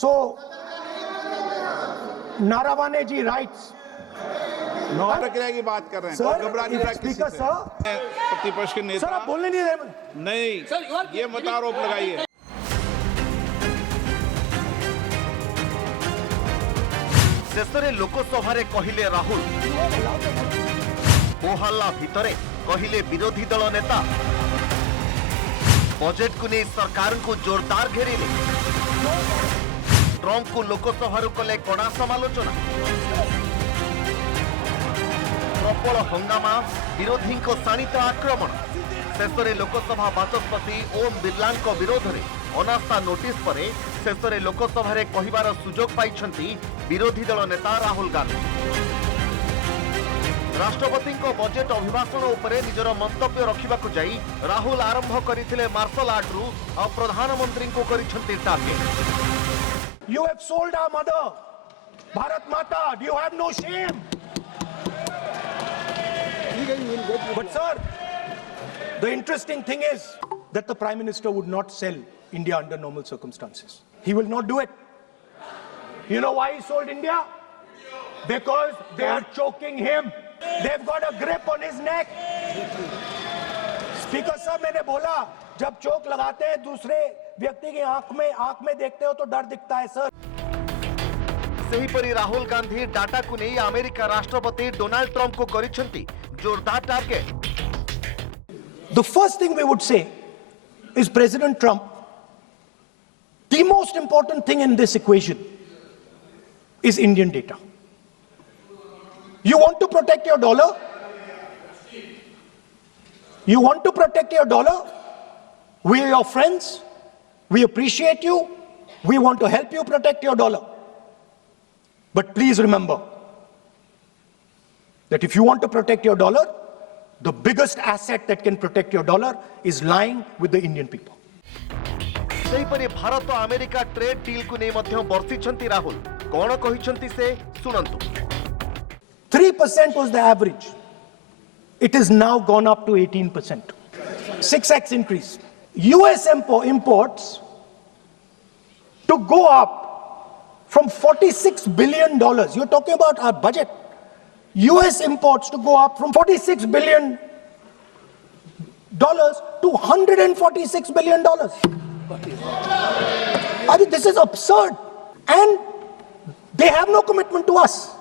So, Narawane ji writes. प्रक्रिया की बात कर रहे हैं। Sir, घबरा नहीं रहा किसी speaker, से। sir. प्रतिपक्ष के सर नेता आप बोलने नहीं दे रहे। नहीं, ये मत आरोप लगाइए। शेषरे लोकसभा कहले राहुल होहल्ला भितरे कहले विरोधी दल नेता बजेट को नहीं सरकार को जोरदार घेरिले ट्रंप को लोकसभा कले कड़ा समालोचना प्रबल हंगामा विरोधी शाणित आक्रमण शेषरे लोकसभा बाचस्पति ओम बिरला विरोध में अनास्था नोटिस पर शेषरे लोकसभा कहिबार सुजोग पाइछंती विरोधी दल नेता राहुल गांधी राष्ट्रपति बजेट अभिभाषण उपरे निजर मंतव्य रखिबाकु जाई राहुल आरंभ करथिले मार्शल आर्ट रु और प्रधानमंत्री को करिसंती target. You have sold our mother, Bharat Mata. Do you have no shame? But sir, the interesting thing is that the Prime Minister would not sell India under normal circumstances. He will not do it. You know why he sold India? Because they are choking him. They've got a grip on his neck. Speaker साहब मैंने बोला जब चोक लगाते हैं दूसरे व्यक्ति की आंख में देखते हो तो डर दिखता है सर। सेहीपरि राहुल गांधी डाटा को नहीं अमेरिका राष्ट्रपति डोनाल्ड ट्रंप को करिसंती जोरदार target. The first thing we would say is President Trump, the most important thing in this equation is Indian data. You want to protect your dollar? You want to protect your dollar? We are your friends. We appreciate you. We want to help you protect your dollar. But please remember that if you want to protect your dollar, the biggest asset that can protect your dollar is lying with the Indian people. सेहीपरि Bharat America trade deal को नहीं मध्य बर्षिछंती राहुल कौन कहिछंती से सुनंतु। 3% was the average. It has now gone up to 18%. 6x increase. US imports to go up from $46 billion. You're talking about our budget. US imports to go up from $46 billion to $146 billion. I mean, this is absurd. And they have no commitment to us.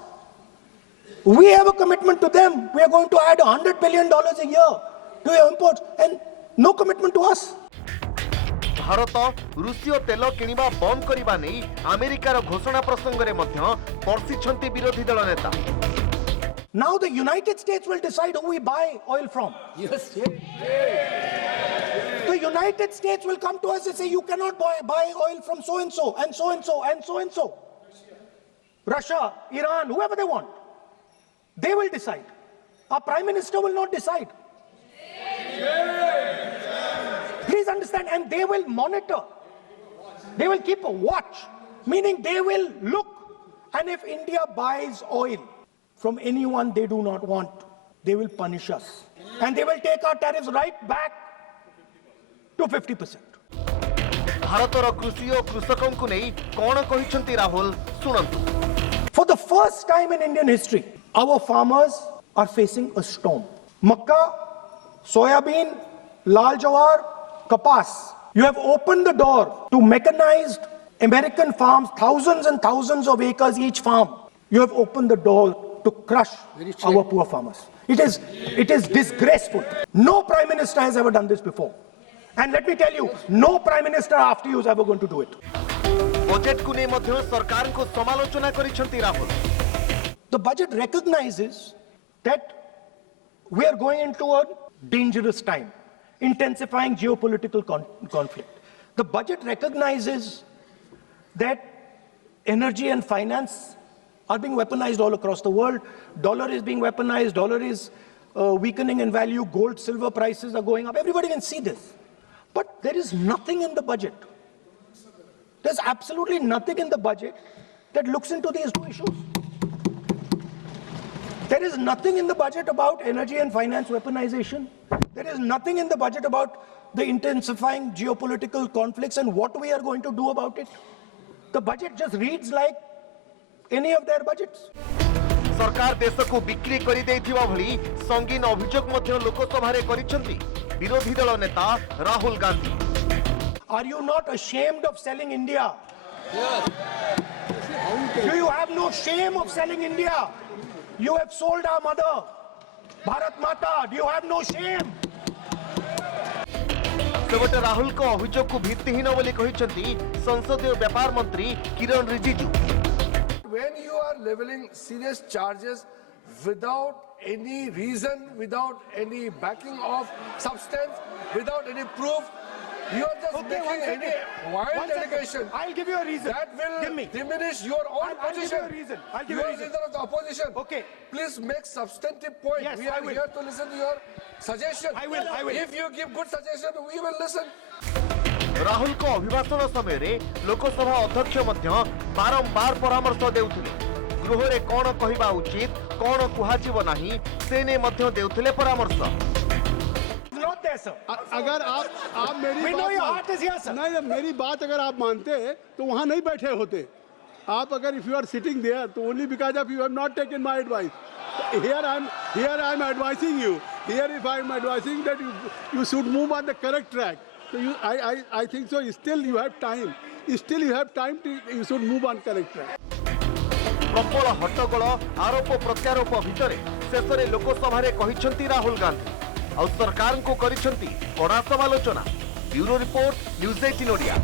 We have a commitment to them. We are going to add $100 billion a year to your imports and no commitment to us. Bharat रूसीय तेल किनिबा बंद करिबा नै अमेरिकार घोषणा प्रसंग रे मध्य पर्सिछंती विरोधी दल नेता। Now the United States will decide who we buy oil from. Yes. The United States will come to us and say you cannot buy oil from so and so and so and so and so and so. Russia, Iran, whoever they want. They will decide. Our Prime Minister will not decide. Please understand, and they will monitor. They will keep a watch, meaning they will look. And if India buys oil from anyone they do not want, they will punish us. And they will take our tariffs right back to 50%. भारतर कृषि और कृषकों को नहीं कौन कहिसंती Rahul सुनंतु। For the first time in Indian history, our farmers are facing a storm. Makka, soybean, lal jawar, kapas. You have opened the door to mechanized American farms, thousands and thousands of acres each farm. You have opened the door to crush our poor farmers. It is disgraceful. No Prime Minister has ever done this before. And let me tell you, no Prime Minister after you is ever going to do it. Budget को नहीं मध्य सरकार को समालोचना करिसंती Rahul. The budget recognizes that we are going into a dangerous time, intensifying geopolitical conflict. The budget recognizes that energy and finance are being weaponized all across the world. Dollar is being weaponized, dollar is weakening in value, gold, silver prices are going up. Everybody can see this. But there is nothing in the budget. There's absolutely nothing in the budget that looks into these two issues. There is nothing in the budget about energy and finance weaponization. There is nothing in the budget about the intensifying geopolitical conflicts and what we are going to do about it. The budget just reads like any of their budgets. सरकार देश को बिक्री करि देथिबा भली संगीन अभियोग मध्य लोकसभा रे करिसंती विरोधी दल नेता Rahul Gandhi. Are you not ashamed of selling India? Do you have no shame of selling India? You have sold our mother, Bharat Mata. Do you have no shame? सेबटे Rahul को अभियोग को भित्तिहीन बोली कहिसंती संसदीय व्यापार मंत्री किरण Rijiju. When you are leveling serious charges without any reason, without any backing of substance, without any proof, you are just Okay, making one any second. wild One second. allegation. I'll give you a reason. That Give will me. diminish your own I'll give you position. a reason. I'll give you you a are reason. leader of the opposition. Okay. Please make substantive point. Yes, We I are will. here to listen to your suggestion. I will. If you give good suggestion, we will listen. Rahul को अभिभाषण समय रे लोकसभा अध्यक्ष मध्य बारंबार परामर्श देउथिले गृह रे कोन कहिबा उचित कोन कुहाजिबो नाही से ने मध्य देउथिले परामर्श। It's not there, sir. अगर आप मेरी We know बात your मान- heart is here, sir. नहीं मेरी बात अगर आप मानते तो वहाँ नहीं बैठे होते आप। अगर if you are sitting there तो only because of you have not taken my advice. Here I am advising you. Here if I am advising that you should move on the correct track. So I think so. Still you have time. Still you have time to you should move on correct track. प्रबल हट्टगोल आरोप प्रत्यारोप भितर शेष में लोकसभा कहिसंती राहुल गांधी और सरकार को करिसंती कड़ा समालोचना। Bureau report news 18 Odia.